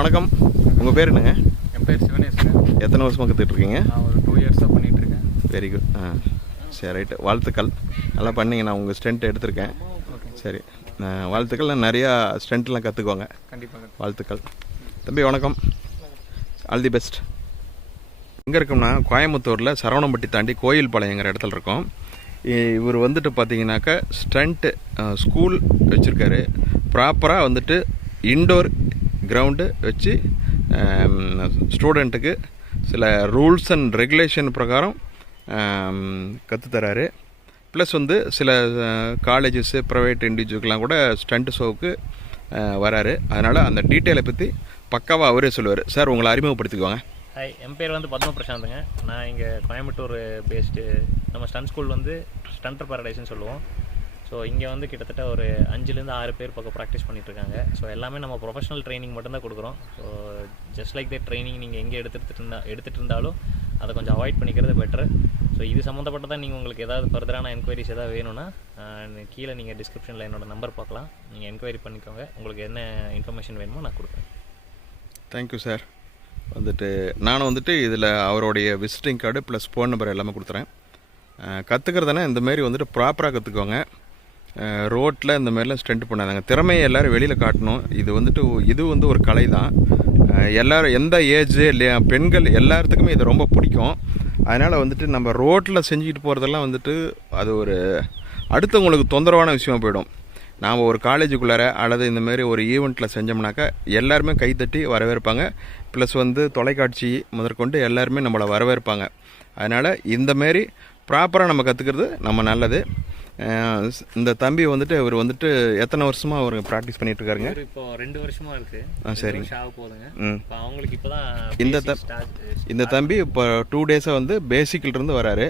வணக்கம். உங்கள் பேர் என்னங்க? என் பேர் சிவனேஸ்வரன். எத்தனை வருஷமாக கற்றுட்டு இருக்கீங்க? நான் ஒரு 2 இயர்ஸாக பண்ணிகிட்ருக்கேன். Very good. சரி, ரைட்டு. வாழ்த்துக்கள். நல்லா பண்ணிங்க. நான் உங்கள் ஸ்ட்ரென்த் எடுத்திருக்கேன். சரி, வாழ்த்துக்கள். நிறையா ஸ்ட்ரென்த்லாம் கற்றுக்கோங்க. கண்டிப்பாக. வாழ்த்துக்கள். தம்பி வணக்கம். All the best. எங்கே இருக்கோம்னா கோயம்புத்தூரில் சரவணம்பட்டி தாண்டி கோயில்பாளையங்கிற இடத்துல இருக்கோம். இவர் வந்துட்டு பார்த்தீங்கன்னாக்கா ஸ்ட்ரென்த்து ஸ்கூல் வச்சுருக்காரு. ப்ராப்பராக வந்துட்டு இன்டோர் கிரவுண்டு வச்சு ஸ்டூடெண்ட்டுக்கு சில ரூல்ஸ் அண்ட் ரெகுலேஷன் பிரகாரம் கற்றுத்தராரு. ப்ளஸ் வந்து சில காலேஜஸ்ஸு ப்ரைவேட் இண்டிவிஜுவலுக்கெலாம் கூட ஸ்டண்ட் ஷோவுக்கு வராரு. அதனால் அந்த டீட்டெயிலை பற்றி பக்காவாக அவரே சொல்லுவார். சார், உங்களை அறிமுகப்படுத்திக்குவாங்க. ஹாய், என் பேர் வந்து பத்ம பிரசாந்துங்க. நான் இங்கே கோயம்புத்தூர் பேஸ்டு நம்ம ஸ்டண்ட் ஸ்கூல் வந்து ஸ்டண்டர் பாரடைஸ்னு சொல்லுவோம். ஸோ இங்கே வந்து கிட்டத்தட்ட ஒரு 5லேருந்து 6 பேர் பக்கம் ப்ராக்டிஸ் பண்ணிகிட்ருக்காங்க. ஸோ எல்லாமே நம்ம ப்ரொஃபஷனல் ட்ரைனிங் மட்டும்தான் கொடுக்குறோம். So just like that training நீங்கள் எங்கே எடுத்துகிட்டு இருந்தாலும் அதை கொஞ்சம் அவாய்ட் பண்ணிக்கிறது பெட்ரு. ஸோ இது சம்மந்தப்பட்டதான் நீங்கள் உங்களுக்கு ஏதாவது ஃபர்தரான என்கொயரிஸ் ஏதாவது வேணும்னா கீழே நீங்கள் டிஸ்கிரிப்ஷனில் என்னோடய நம்பர் பார்க்கலாம். நீங்கள் என்கொயரி பண்ணிக்கோங்க. உங்களுக்கு என்ன இன்ஃபர்மேஷன் வேணுமோ நான் கொடுக்குறேன். Thank you sir. வந்துட்டு நானும் வந்துட்டு இதில் அவருடைய visiting card plus phone number எல்லாமே கொடுத்துறேன். கற்றுக்கிறதுனா இந்தமாரி வந்துட்டு ப்ராப்பராக கற்றுக்கோங்க. ரோட்டில் இந்தமாரிலாம் ஸ்ட்ரென்த் பண்ணாதாங்க. திறமையை எல்லோரும் வெளியில் காட்டணும். இது வந்து ஒரு கலை தான். எல்லோரும் எந்த ஏஜ் இல்லையா, பெண்கள் எல்லாத்துக்குமே இது ரொம்ப பிடிக்கும். அதனால் வந்துட்டு நம்ம ரோட்டில் செஞ்சுக்கிட்டு போகிறதெல்லாம் வந்துட்டு அது ஒரு அடுத்தவங்களுக்கு தொந்தரவான விஷயமா போயிடும். நாம் ஒரு காலேஜுக்குள்ளார அல்லது இந்தமாரி ஒரு ஈவெண்ட்டில் செஞ்சோம்னாக்கா எல்லாருமே கைத்தட்டி வரவேற்பாங்க. ப்ளஸ் வந்து தொலைக்காட்சி முதற்கொண்டு எல்லாருமே நம்மளை வரவேற்பாங்க. அதனால் இந்தமாரி ப்ராப்பராக நம்ம கற்றுக்கிறது நம்ம நல்லது. இந்த தம்பி வந்துட்டு இவர் வந்துட்டு எத்தனை வருஷமாக அவர் ப்ராக்டிஸ் பண்ணிட்டு இருக்காருங்க? இப்போ 2 வருஷமாக இருக்குது. சரிங்க. போகுதுங்க. இப்போ அவங்களுக்கு இப்போ தான் இந்த தம்பி இப்போ 2 டேஸாக வந்து பேசிக்கிலிருந்து வராரு.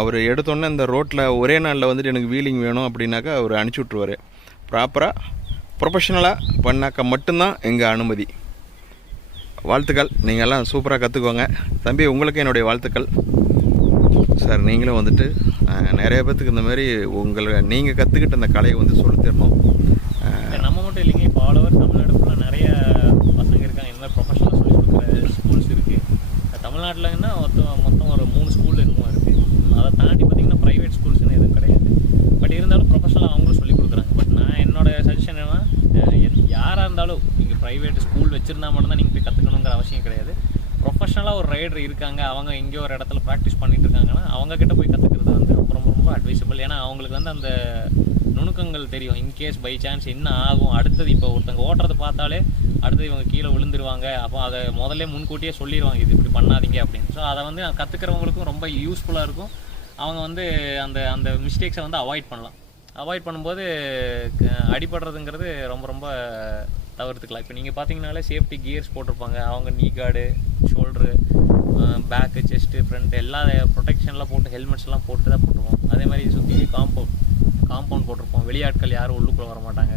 அவர் எடுத்தோன்னே இந்த ரோட்டில் ஒரே நாளில் வந்துட்டு எனக்கு வீலிங் வேணும் அப்படின்னாக்கா அவர் அனுப்பிச்சி விட்ருவார். ப்ராப்பராக ப்ரொஃபஷ்னலாக பண்ணாக்கா மட்டும்தான் எங்கள் அனுமதி. வாழ்த்துக்கள். நீங்கள் எல்லாம் சூப்பராக கற்றுக்கோங்க. தம்பி, உங்களுக்கு என்னுடைய வாழ்த்துக்கள். சார், நீங்களும் வந்துட்டு நிறைய பேர்த்துக்கு இந்தமாரி நீங்கள் கற்றுக்கிட்ட அந்த கலையை வந்து சொல்லித்தரணும். நம்ம மட்டும் இல்லைங்க, இப்போ ஆல் ஓவர் தமிழ்நாடு ஃபுல்லாக நிறைய பசங்க இருக்காங்க. இந்த மாதிரி ப்ரொஃபஷனலாக சொல்லிக் கொடுக்குற ஸ்கூல்ஸ் இருக்குது. தமிழ்நாட்டில்னா மொத்தம் ஒரு 3 ஸ்கூல் என்னமோ இருக்குது. அதை தாண்டி பார்த்திங்கன்னா ப்ரைவேட் ஸ்கூல்ஸ்னு எதுவும் கிடையாது. பட் இருந்தாலும் ப்ரொஃபஷனலாக அவங்களும் சொல்லிக் கொடுக்குறாங்க. பட் நான் என்னோடய சஜஷன் என்னென்னா, யாராக இருந்தாலும் நீங்கள் ப்ரைவேட் ஸ்கூல் வச்சுருந்தா மட்டும்தான் நீங்கள் போய் கற்றுக்கணுங்கிற அவசியம் கிடையாது. ப்ரொஃபஷனலாக ஒரு ரைடர் இருக்காங்க, அவங்க எங்கேயோ ஒரு இடத்துல ப்ராக்டிஸ் பண்ணிட்டு இருக்காங்கன்னா அவங்கக்கிட்ட போய் கற்றுக்கிறது வந்து ரொம்ப அட்வைசபிள். ஏன்னா அவங்களுக்கு வந்து அந்த நுணுக்கங்கள் தெரியும். இன்கேஸ் பை சான்ஸ் என்ன ஆகும், அடுத்தது இப்போ ஒருத்தங்க ஓட்டுறதை பார்த்தாலே அடுத்தது இவங்க கீழே விழுந்துருவாங்க. அப்போ அதை முதல்ல முன்கூட்டியே சொல்லிடுவாங்க, இது இப்படி பண்ணாதீங்க அப்படின்னு. ஸோ அதை வந்து கற்றுக்கிறவங்களுக்கும் ரொம்ப யூஸ்ஃபுல்லாக இருக்கும். அவங்க வந்து அந்த மிஸ்டேக்ஸை வந்து அவாய்ட் பண்ணலாம். அவாய்ட் பண்ணும்போது அடிபடுறதுங்கிறது ரொம்ப தவிர்த்துக்கலாம். இப்போ நீங்கள் பார்த்தீங்கனாலே சேஃப்டி கியர்ஸ் போட்டிருப்பாங்க. அவங்க knee guard, shoulder, back, chest, front எல்லா ப்ரொடெக்ஷன்லாம் போட்டு ஹெல்மெட்ஸ்லாம் போட்டு தான் போட்டுருவோம். அதே மாதிரி சுற்றி காம்பவுண்ட் போட்டிருப்போம். வெளியாட்கள் யாரும் உள்ளுக்குள்ளே வர மாட்டாங்க.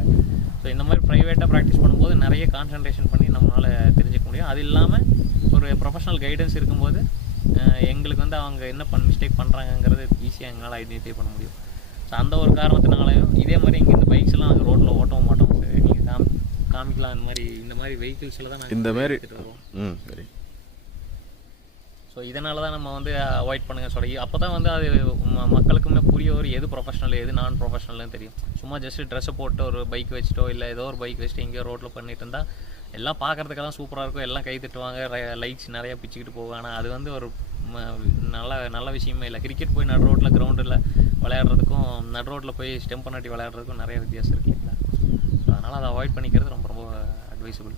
ஸோ இந்த மாதிரி ப்ரைவேட்டாக ப்ராக்டிஸ் பண்ணும்போது நிறைய கான்சன்ட்ரேஷன் பண்ணி நம்மளால் தெரிஞ்சுக்க முடியும். அது இல்லாமல் ஒரு ப்ரொஃபஷனல் கைடன்ஸ் இருக்கும்போது எங்களுக்கு வந்து அவங்க என்ன மிஸ்டேக் பண்ணுறாங்கங்கிறது ஈஸியாக எங்களால் ஐடென்டிஃபை பண்ண முடியும். ஸோ அந்த ஒரு காரணத்தினாலையும் இதே மாதிரி இங்கே இந்த பைக்ஸ் எல்லாம் நாங்கள் ரோட்டில் ஓட்டவும் மாட்டோம். சரி, நீங்கள் காமிக்கலாம். இந்த மாதிரி வெஹிக்கிள்ஸில் தான் நாங்கள் இந்த மாதிரி வருவோம். சரி. ஸோ இதனால தான் நம்ம வந்து அவாய்ட் பண்ணுங்க சொல்லி, அப்போ தான் வந்து அது மக்களுக்குமே புரிய ஒரு எது ப்ரொஃபஷனல் எது நான் ப்ரொஃபஷனல்னு தெரியும். சும்மா ஜஸ்ட்டு ட்ரெஸ்ஸை போட்டு ஒரு பைக் வச்சுட்டோ இல்லை ஏதோ ஒரு பைக் வச்சுட்டு எங்கேயோ ரோட்டில் பண்ணிட்டு இருந்தால் எல்லாம் பார்க்குறதுக்கெல்லாம் சூப்பராக இருக்கும். எல்லாம் கை தட்டுவாங்க, லைட்ஸ் நிறையா பிச்சுக்கிட்டு போவாங்க. ஆனால் அது வந்து ஒரு நல்ல விஷயமே இல்லை. கிரிக்கெட் போய் நடு ரோட்டில் கிரவுண்டில் விளையாடுறதுக்கும் நடு ரோட்டில் போய் ஸ்டெம்ப் பண்ணாட்டி விளையாடுறதுக்கும் நிறைய வித்தியாசம் இருக்குது இல்லைங்களா? ஸோ அதனால் அதை அவாய்ட் பண்ணிக்கிறது ரொம்ப அட்வைசபிள்.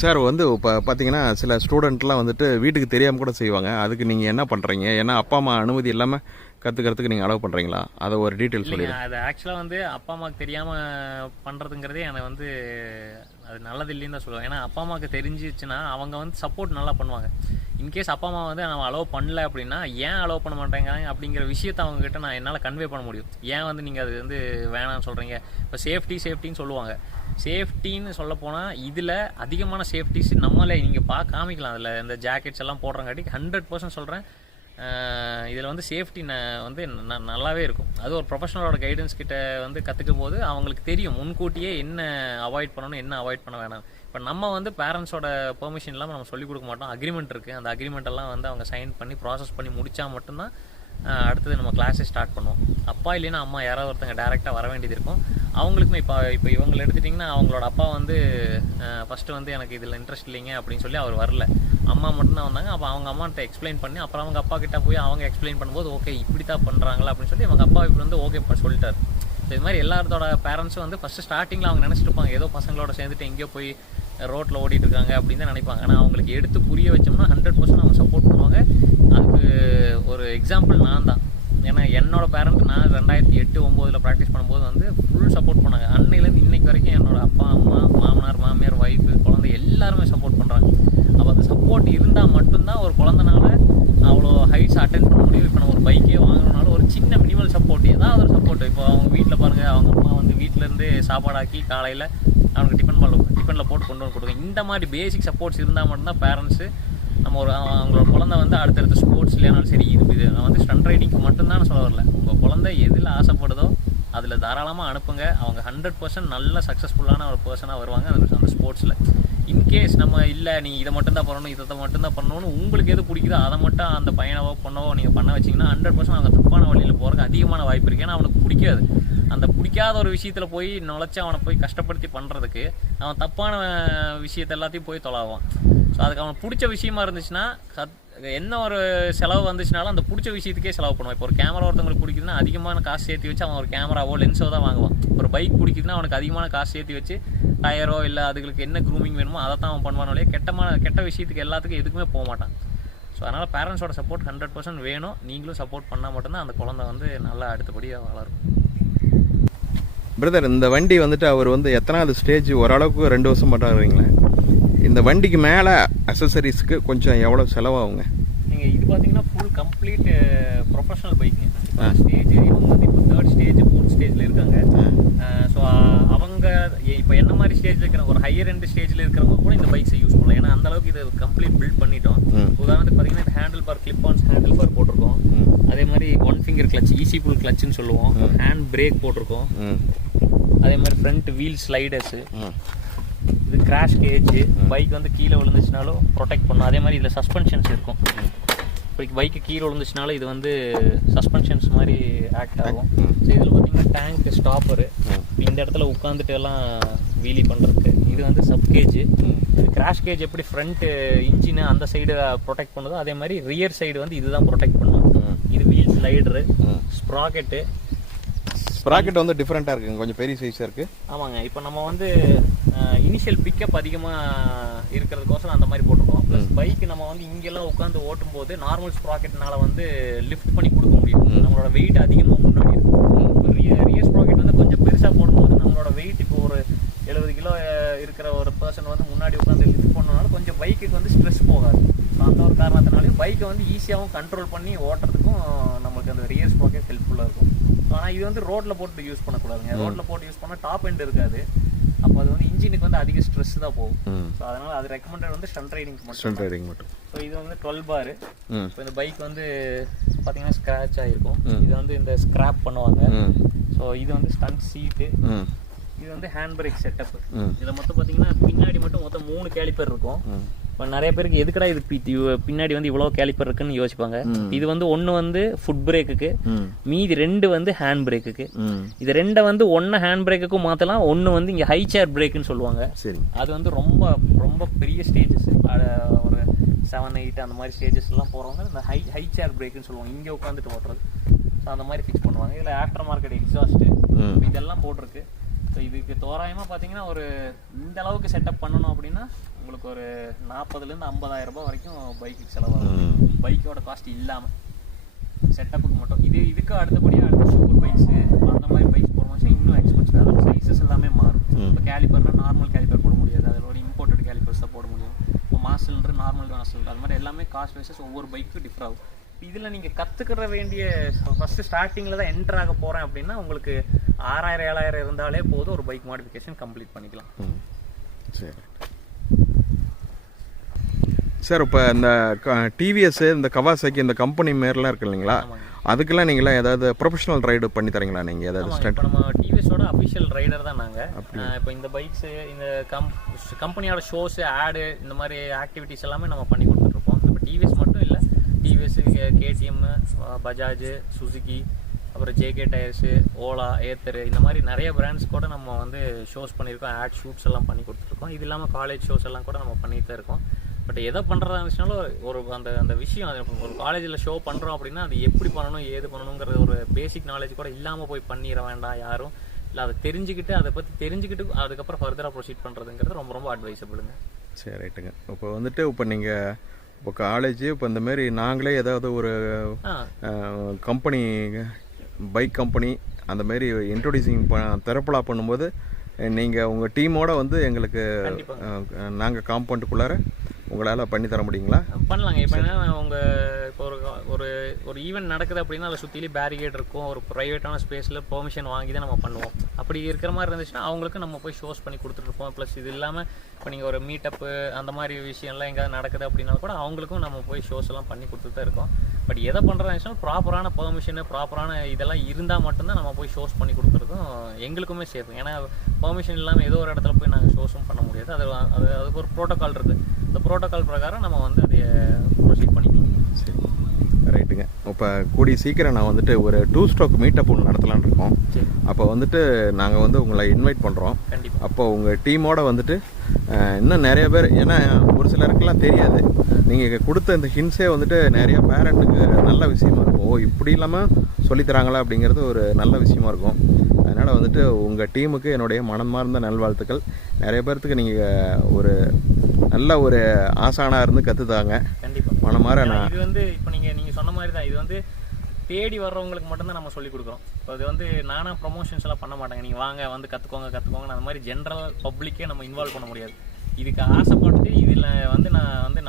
சார், வந்து இப்போ பார்த்தீங்கன்னா சில ஸ்டூடெண்ட்லாம் வந்துட்டு வீட்டுக்கு தெரியாமல் கூட செய்வாங்க. அதுக்கு நீங்கள் என்ன பண்ணுறீங்க? ஏன்னா அப்பா அம்மா அனுமதி இல்லாமல் கற்றுக்கிறதுக்கு நீங்கள் அலோவ் பண்ணுறீங்களா? அதை ஒரு டீட்டெயில் சொல்லுங்கள். அது ஆக்சுவலாக வந்து அப்பா அம்மாவுக்கு தெரியாமல் பண்ணுறதுங்கிறதே எனக்கு வந்து அது நல்லது இல்லைன்னு தான் சொல்லுவேன். ஏன்னா அப்பா அம்மாவுக்கு தெரிஞ்சிச்சுன்னா அவங்க வந்து சப்போர்ட் நல்லா பண்ணுவாங்க. இன்கேஸ் அப்பா அம்மா வந்து நம்ம அலோவ் பண்ணல அப்படின்னா ஏன் அலோவ் பண்ண மாட்டேங்கிறாங்க அப்படிங்கிற விஷயத்தை அவங்ககிட்ட நான் என்னால் கன்வே பண்ண முடியும். ஏன் வந்து நீங்கள் அது வந்து வேணான்னு சொல்கிறீங்க. இப்போ சேஃப்டின்னு சொல்லுவாங்க. சேஃப்டின்னு சொல்ல போனால் இதில் அதிகமான சேஃப்டிஸ் நம்மளே நீங்கள் காமிக்கலாம். அதில் இந்த ஜாக்கெட்ஸ் எல்லாம் போடுறங்காட்டி 100% சொல்கிறேன். இதில் வந்து சேஃப்டி வந்து நல்லாவே இருக்கும். அது ஒரு ப்ரொஃபஷனலோட கைடன்ஸ் கிட்ட வந்து கற்றுக்கும் போது அவங்களுக்கு தெரியும் முன்கூட்டியே என்ன அவாய்ட் பண்ணணும், என்ன அவாய்ட் பண்ண வேணாம். இப்போ நம்ம வந்து பேரண்ட்ஸோட பெர்மிஷன் இல்லாமல் நம்ம சொல்லிக் கொடுக்க மாட்டோம். அக்ரிமெண்ட் இருக்குது, அந்த அக்ரிமெண்ட் எல்லாம் வந்து அவங்க சைன் பண்ணி ப்ராசஸ் பண்ணி முடித்தா மட்டும்தான் அடுத்தது நம்ம கிளாஸே ஸ்டார்ட் பண்ணுவோம். அப்பா இல்லைன்னா அம்மா யாராவது ஒருத்தங்க டேரெக்டாக வர வேண்டியது இருக்கும். அவங்களுக்குமே இப்போ இவங்களை எடுத்துட்டிங்கன்னா அவங்களோட அப்பா வந்து ஃபஸ்ட்டு வந்து எனக்கு இதில் இன்ட்ரெஸ்ட் இல்லைங்க அப்படின்னு சொல்லி அவர் வரல, அம்மா மட்டும்தான் வந்தாங்க. அப்போ அவங்க அம்மாட்ட எக்ஸ்பிளைன் பண்ணி அப்புறம் அவங்க அப்பா கிட்ட போய் அவங்க எக்ஸ்பிளைன் பண்ணும்போது ஓகே இப்படி தான் பண்ணுறாங்களா அப்படின்னு சொல்லி அவங்க அப்பா இப்படி வந்து ஓகே சொல்லிட்டார். ஸோ இது மாதிரி எல்லாத்தோட பேரண்ட்ஸும் வந்து ஃபஸ்ட்டு ஸ்டார்டிங்கில் அவங்க நினச்சிட்டு இருப்பாங்க ஏதோ பசங்களோட சேர்ந்துட்டு எங்கேயோ போய் ரோட்டில் ஓடிட்டு இருக்காங்க அப்படின்னு தான் நினைப்பாங்க. ஆனால் அவங்களுக்கு எடுத்து புரிய வச்சோம்னா 100% அவங்க சப்போர்ட் பண்ணுவாங்க. அதுக்கு ஒரு எக்ஸாம்பிள் நான் தான். ஏன்னா என்னோட பேரண்ட் நான் 2008-09 ப்ராக்டிஸ் பண்ணும்போது வந்து ஃபுல் சப்போர்ட் பண்ணாங்க. அன்னையிலேருந்து இன்னைக்கு வரைக்கும் என்னோட அப்பா அம்மா மாமனார் மாமியார் ஒய்ஃபு குழந்தை எல்லாருமே சப்போர்ட் பண்ணுறாங்க. அப்போ அந்த சப்போர்ட் இருந்தால் மட்டும்தான் ஒரு குழந்தைனால அவ்வளோ ஹைட்ஸ் அட்டென்ட் பண்ண முடியும். இப்போ நம்ம ஒரு பைக்கே வாங்கணும்னாலும் ஒரு சின்ன மினிமல் சப்போர்ட், ஏதாவது ஒரு சப்போர்ட். இப்போ அவங்க வீட்டில் பாருங்கள், அவங்க அம்மா வந்து வீட்டிலேருந்து சாப்பாடாக்கி காலையில் அவனுக்கு டிஃபனில் போட்டு கொண்டு வந்து கொடுங்க. இந்த மாதிரி பேசிக் சப்போர்ட்ஸ் இருந்தால் மட்டும்தான் பேரண்ட்ஸு நம்ம ஒரு அவங்களோட குழந்தை வந்து அடுத்தடுத்த ஸ்போர்ட்ஸ் இல்லைனாலும் சரி இது நான் வந்து ஸ்டண்ட் ரைடிங்க்கு மட்டும்தான் சொல்ல வரல. உங்கள் குழந்தை எதில் ஆசைப்படுதோ அதில் தாராளமாக அனுப்புங்க. அவங்க 100% நல்ல சக்ஸஸ்ஃபுல்லான ஒரு பர்சனாக வருவாங்க அந்த ஸ்போர்ட்ஸில். இன்கேஸ் நம்ம இல்லை நீ இதை மட்டும்தான் பண்ணணும் இதை மட்டும்தான் பண்ணணும்னு உங்களுக்கு எது பிடிக்குதோ அதை மட்டும் அந்த பையனவோ பொண்ணவோ நீங்கள் பண்ண வச்சிங்கன்னா 100% அவங்க தப்பான வழியில் போகிறதுக்கு அதிகமான வாய்ப்பு இருக்குது. ஏன்னா அவனுக்கு பிடிக்காது. அந்த பிடிக்காத ஒரு விஷயத்தில் போய் நுழைச்சி அவனை போய் கஷ்டப்படுத்தி பண்ணுறதுக்கு அவன் தப்பான விஷயத்த எல்லாத்தையும் போய் தொலாவான். ஸோ அதுக்கு அவனுக்கு பிடிச்ச விஷயமா இருந்துச்சுன்னா என்ன ஒரு செலவு வந்துச்சுனாலும் அந்த பிடிச்ச விஷயத்துக்கே செலவு பண்ணுவான். இப்போ ஒரு கேமரா ஒருத்தவங்களுக்கு பிடிக்குதுன்னா அதிகமான காசு சேர்த்து வச்சு அவன் ஒரு கேமராவோ லென்ஸோ தான் வாங்குவான். ஒரு பைக் பிடிக்குதுன்னா அவனுக்கு அதிகமான காசு சேர்த்து வச்சு டயரோ இல்லை அதுகளுக்கு என்ன க்ரூமிங் வேணுமோ அதை தான் அவன் பண்ணுவானோலே கெட்ட விஷயத்துக்கு எல்லாத்துக்கும் எதுக்குமே போக மாட்டான். ஸோ அதனால் பேரண்ட்ஸோட சப்போர்ட் 100% வேணும். நீங்களும் சப்போர்ட் பண்ணால் மட்டும்தான் அந்த குழந்தை வந்து நல்லா அடுத்தபடியாக வளரும். பிரதர், இந்த வண்டி வந்துட்டு அவர் வந்து எத்தனாவது ஸ்டேஜ், ஓரளவுக்கு 2 வருஷம் மட்டும் ஆகுறீங்களே, இந்த வண்டிக்கு மேலே அக்சசரிஸ்க்கு கொஞ்சம் எவ்வளோ செலவாகுங்க? நீங்கள் இது பார்த்தீங்கன்னா ஃபுல் கம்ப்ளீட் ப்ரொஃபஷனல் பைக்குங்க. ஸ்டேஜ் இவங்க வந்து இப்போ 3rd ஸ்டேஜ் 4th ஸ்டேஜில் இருக்காங்க. ஸோ அவங்க இப்போ என்ன மாதிரி ஸ்டேஜில் இருக்கிற ஒரு ஹையர் எண்ட் ஸ்டேஜில் இருக்கிறவங்க கூட இந்த பைக்ஸை யூஸ் பண்ணலாம். ஏன்னா அந்தளவுக்கு இது கம்ப்ளீட் பில்ட் பண்ணிட்டோம். உதாரணத்துக்கு பார்த்தீங்கன்னா இந்த ஹேண்டில் பார் கிளிப்-ஆன்ஸ் ஹேண்டில் பார் போட்டிருக்கோம். அதே மாதிரி 1 ஃபிங்கர் கிளச், ஈஸி புல் கிளச்சுன்னு சொல்லுவோம். ஹேண்ட் பிரேக் போட்டிருக்கோம். அதே மாதிரி ஃப்ரண்ட் வீல் ஸ்லைடர்ஸு, இது கிராஷ் கேஜ், பைக் வந்து கீழே விழுந்துச்சுனாலும் ப்ரொடெக்ட் பண்ணும். அதே மாதிரி இதில் சஸ்பென்ஷன்ஸ் இருக்கும். இப்போ பைக்கு கீழே விழுந்துச்சுனாலும் இது வந்து சஸ்பென்ஷன்ஸ் மாதிரி ஆக்ட் ஆகும். ஸோ இதில் பார்த்தீங்கன்னா டேங்க் ஸ்டாப்பரு, இந்த இடத்துல உட்காந்துட்டு எல்லாம் வீலி பண்ணுறதுக்கு. இது வந்து சப் கேஜ். இது கிராஷ் கேஜ் எப்படி ஃப்ரண்ட் இன்ஜின் அந்த சைடு ப்ரொடெக்ட் பண்ணுதோ அதே மாதிரி ரியர் சைடு வந்து இதுதான் ப்ரொடெக்ட் பண்ணும். இது வீல் ஸ்லைடரு, ஸ்ப்ராக்கெட்டு. ஸ்ப்ராக்கெட் வந்து டிஃப்ரெண்ட்டாக இருக்குங்க, கொஞ்சம் பெரிய சைஸாக இருக்குது. ஆமாங்க. இப்போ நம்ம வந்து இனிஷியல் பிக்கப் அதிகமாக இருக்கிறதுக்கோசரம் அந்த மாதிரி போட்டிருக்கோம். ப்ளஸ் பைக்கு நம்ம வந்து இங்கெல்லாம் உட்காந்து ஓட்டும் போது நார்மல் ஸ்ப்ராக்கெட்னால வந்து லிஃப்ட் பண்ணி கொடுக்க முடியும். நம்மளோட வெயிட் அதிகமாக முன்னாடி இருக்கும். இப்போ ரியர் ஸ்ப்ராக்கெட் வந்து கொஞ்சம் பெருசாக போடும்போது நம்மளோட வெயிட் இப்போ ஒரு 70 கிலோ இருக்கிற ஒரு பர்சன் வந்து முன்னாடி உட்காந்து லிஃப்ட் பண்ணனால கொஞ்சம் பைக்குக்கு வந்து ஸ்ட்ரெஸ் போகாது. ஸோ அந்த ஒரு காரணத்தினாலையும் பைக்கை வந்து ஈஸியாகவும் கண்ட்ரோல் பண்ணி ஓட்டுறதுக்கும் நம்மளுக்கு அந்த ரியர் ஸ்ப்ராக்கெட் ஹெல்ப்ஃபுல்லாக இருக்கும். ஆனால் இது வந்து ரோட்டில் போட்டு யூஸ் பண்ணக்கூடாதுங்க. ரோட்டில் போட்டு யூஸ் பண்ணால் டாப் எண்ட் இருக்காது. அப்போ அது வந்து இன்ஜினுக்கு வந்து அதிக ஸ்ட்ரெஸ் தான் போகும். ஸோ அதனால் அது ரெக்கமெண்டட் வந்து ஸ்டண்ட் ரைடிங் மட்டும். ஸோ இது வந்து 12 பார். இப்போ இந்த பைக் வந்து பார்த்தீங்கன்னா ஸ்க்ராட்ச் ஆகிருக்கும். இது வந்து இந்த ஸ்க்ராப் பண்ணுவாங்க. ஸோ இது வந்து ஸ்டண்ட் சீட்டு. இது வந்து ஹேண்ட் பிரேக் செட்டப். இதில் மொத்தம் பார்த்தீங்கன்னா பின்னாடி மட்டும் மொத்தம் 3 கேலிப்பர் இருக்கும். இப்போ நிறைய பேருக்கு எதுக்கடா இது பின்னாடி வந்து இவ்வளோ கேலிப்பர் இருக்குன்னு யோசிப்பாங்க. இது வந்து ஒன்று வந்து ஃபுட் பிரேக்குக்கு, மீதி 2 வந்து ஹேண்ட் பிரேக்குக்கு. இது 2 வந்து ஒன்று ஹேண்ட் பிரேக்குக்கும் மாற்றலாம். ஒன்று வந்து இங்கே ஹை சேர் பிரேக்குன்னு சொல்லுவாங்க. சரி, அது வந்து ரொம்ப ரொம்ப பெரிய ஸ்டேஜஸ், ஒரு 7, 8 அந்த மாதிரி ஸ்டேஜஸ் எல்லாம் போகிறவங்க இந்த ஹை சேர் பிரேக்குன்னு சொல்லுவாங்க. இங்கே உட்காந்துட்டு ஓட்டுறது. ஸோ அந்த மாதிரி ஃபிக்ஸ் பண்ணுவாங்க. இதில் ஆஃப்டர் மார்க்கெட் எக்ஸாஸ்ட்டு இதெல்லாம் போட்டிருக்கு. ஸோ இதுக்கு தோராயமாக பார்த்தீங்கன்னா ஒரு இந்த அளவுக்கு செட்டப் பண்ணணும் அப்படின்னா உங்களுக்கு ஒரு 40,000 to 50,000 ரூபாய் வரைக்கும் பைக்குக்கு செலவாகும். பைக்கோட காஸ்ட் இல்லாமல் செட்டப்புக்கு மட்டும். இதுக்கு அடுத்தபடியாக அடுத்த சூப்பர் பைக்ஸு அந்த மாதிரி பைக்ஸ் போடும்போது இன்னும் எக்ஸ்பென்சிவ். அதோட சைஸஸ் எல்லாமே மாறும். இப்போ கேலிப்பர்னால் நார்மல் கேலிப்பர் போட முடியாது, அதோட இம்போர்ட்டட் கேலிப்பர்ஸ் தான் போட முடியும். இப்போ மாசல்ன்ற நார்மல் மாசல் அது மாதிரி எல்லாமே காஸ்ட் வைஸஸ் ஒவ்வொரு பைக்கும் டிஃபர் ஆகும். இதில் நீங்கள் கற்றுக்கிற வேண்டிய ஃபஸ்ட்டு ஸ்டார்டிங்கில் தான் என்டர் ஆக போகிறேன் அப்படின்னா உங்களுக்கு 6,000 7,000 இருந்தாலே போதும், ஒரு பைக் மாடிஃபிகேஷன் கம்ப்ளீட் பண்ணிக்கலாம். சரி சார் இப்போ இந்த டிவிஎஸ் இந்த கவாசாக்கி இந்த கம்பெனி மாரிலாம் இருக்கு இல்லைங்களா, அதுக்கெல்லாம் நீங்களாம் ஏதாவது ப்ரொஃபஷனல் ரைடு பண்ணி தரீங்களா நீங்கள் ஏதாவது ஸ்டண்ட்? இப்போ நம்ம டிவிஎஸோட அஃபிஷியல் ரைடர் தான் நாங்கள். இப்போ இந்த பைக்ஸு இந்த கம்பெனியோட ஷோஸு ஆடு இந்த மாதிரி ஆக்டிவிட்டீஸ் எல்லாமே நம்ம பண்ணி கொடுத்துட்ருப்போம். இப்போ டிவிஎஸ் மட்டும் இல்லை, டிவிஎஸ், கேடிஎம், பஜாஜ், சுசுகி, அப்புறம் ஜேகே டயர்ஸு, ஓலா, ஏத்தர் இந்த மாதிரி நிறைய பிராண்ட்ஸ் கூட நம்ம வந்து ஷோஸ் பண்ணியிருக்கோம். ஆட் ஷூட்ஸ் எல்லாம் பண்ணி கொடுத்துருக்கோம். இது இல்லாமல் காலேஜ் ஷோஸ் எல்லாம் கூட நம்ம பண்ணிட்டு தான் இருக்கோம். பட் எதை பண்ணுறதா இருந்துச்சுனாலும் ஒரு அந்த விஷயம், ஒரு காலேஜில் ஷோ பண்ணுறோம் அப்படின்னா அது எப்படி பண்ணணும் ஏது பண்ணணுங்கிற ஒரு பேசிக் நாலேஜ் கூட இல்லாமல் போய் பண்ணிட வேண்டாம் யாரும். இல்லை அதை தெரிஞ்சுக்கிட்டு அதை பற்றி தெரிஞ்சுக்கிட்டு அதுக்கப்புறம் ஃபர்தராக ப்ரொசீட் பண்ணுறதுங்கிறது ரொம்ப ரொம்ப அட்வைசபிளுங்க. சரி, ரைட்டுங்க. இப்போ வந்துட்டு இப்போ நீங்கள் இப்போ காலேஜ் இப்போ இந்தமாரி நாங்களே ஏதாவது ஒரு கம்பெனி பைக் கம்பெனி அந்தமாரி இன்ட்ரோடியூசிங் திறப்பலா பண்ணும்போது நீங்கள் உங்கள் டீமோட வந்து எங்களுக்கு நாங்கள் காம்பவுண்டுக்குள்ளார உங்களால் பண்ணி தர முடியுங்களா? பண்ணலாங்க. இப்போ என்ன இப்போ ஒரு ஈவெண்ட் நடக்குது அப்படின்னா அதில் சுற்றிலே பேரிகேட் இருக்கும். ஒரு ப்ரைவேட்டான ஸ்பேஸில் பெர்மிஷன் வாங்கி தான் நம்ம பண்ணுவோம். அப்படி இருக்கிற மாதிரி இருந்துச்சுன்னா அவங்களுக்கு நம்ம போய் ஷோஸ் பண்ணி கொடுத்துட்ருப்போம். ப்ளஸ் இது இல்லாமல் இப்போ நீங்கள் ஒரு மீட்டப்பு அந்த மாதிரி விஷயம்லாம் எங்கேயாவது நடக்குது அப்படின்னா கூட அவங்களுக்கும் நம்ம போய் ஷோஸ் எல்லாம் பண்ணி கொடுத்துட்டு தான் இருக்கோம். பட் எதை பண்ணுறதுனா ப்ராப்பரான பெர்மிஷனு ப்ராப்பரான இதெல்லாம் இருந்தால் மட்டும்தான் நம்ம போய் ஷோஸ் பண்ணி கொடுக்குறதும் எங்களுக்குமே சேஃப். ஏன்னா பெர்மிஷன் இல்லாமல் ஏதோ ஒரு இடத்துல போய் நாங்கள் ஷோஸும் பண்ண முடியாது. அதுக்கு ஒரு ப்ரோட்டோக்கால் இருக்குது. இந்த ப்ரோட்டோக்கால் பிரகாரம் நம்ம வந்து அதை ப்ரொசீட் பண்ணிக்கலாம். சரி, ரைட்டுங்க. இப்போ கூடிய சீக்கிரம் நான் வந்துட்டு ஒரு 2 ஸ்ட்ரோக் மீட்டப் ஒன்று நடத்தலான்னு இருக்கோம். அப்போ வந்துட்டு நாங்கள் வந்து உங்களை இன்வைட் பண்ணுறோம். கண்டிப்பாக. அப்போ உங்கள் டீமோட வந்துட்டு இன்னும் நிறைய பேர், ஏன்னா ஒரு சிலருக்கெல்லாம் தெரியாது, நீங்கள் கொடுத்த இந்த ஹிண்ட்ஸே வந்துட்டு நிறைய பேரண்ட்டுக்கு நல்ல விஷயமா இருக்கும். ஓ, இப்படி இல்லாமல் சொல்லித்தராங்களா அப்படிங்கிறது ஒரு நல்ல விஷயமா இருக்கும். அதனால் வந்துட்டு உங்கள் டீமுக்கு என்னுடைய மனமார்ந்த நல்வாழ்த்துக்கள். நிறைய பேர்த்துக்கு நீங்கள் ஒரு நல்ல ஒரு ஆசானாக இருந்து கற்றுதாங்க. கண்டிப்பாக மனமார. நான் இது வந்து இப்போ நீங்கள் சொன்ன மாதிரி தான், இது வந்து தேடி வர்றவங்களுக்கு மட்டும்தான் நம்ம சொல்லிக் கொடுக்குறோம். இப்போ அது வந்து நானாக ப்ரொமோஷன்ஸ் எல்லாம் பண்ண மாட்டாங்க. நீங்கள் வாங்க வந்து கற்றுக்கோங்க அந்த மாதிரி ஜென்ரல் பப்ளிக்கே நம்ம இன்வால்வ் பண்ண முடியாது. இதுக்கு ஆசைப்பட்டு இதில் வந்து நான் வந்து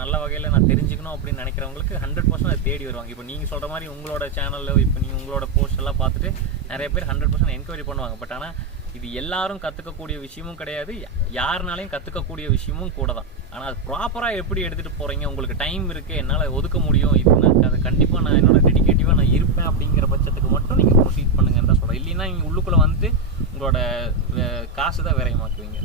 நல்ல வகையில் நான் தெரிஞ்சுக்கணும் அப்படின்னு நினைக்கிறவங்களுக்கு 100% அதை தேடி வருவாங்க. இப்போ நீங்கள் சொல்கிற மாதிரி உங்களோட சேனலில் இப்போ நீங்கள் உங்களோட போஸ்ட் எல்லாம் பார்த்துட்டு நிறைய பேர் 100% என்கொயரி பண்ணுவாங்க. பட் ஆனால் இது எல்லாரும் கற்றுக்கக்கூடிய விஷயமும் கிடையாது, யாருனாலையும் கற்றுக்கக்கூடிய விஷயமும் கூட தான். ஆனால் அது ப்ராப்பராக எப்படி எடுத்துகிட்டு போகிறீங்க, உங்களுக்கு டைம் இருக்குது, என்னால் ஒதுக்க முடியும், இது நான் அதை கண்டிப்பாக நான் என்னோட டெடிகேட்டிவாக நான் இருப்பேன் அப்படிங்கிற பட்சத்துக்கு மட்டும் நீங்கள் ப்ரொசீட் பண்ணுங்கன்னு தான் சொல்கிறேன். இல்லைன்னா நீங்கள் உள்ளுக்குள்ளே வந்துட்டு உங்களோட காசு தான் விரயமாக்குவீங்க.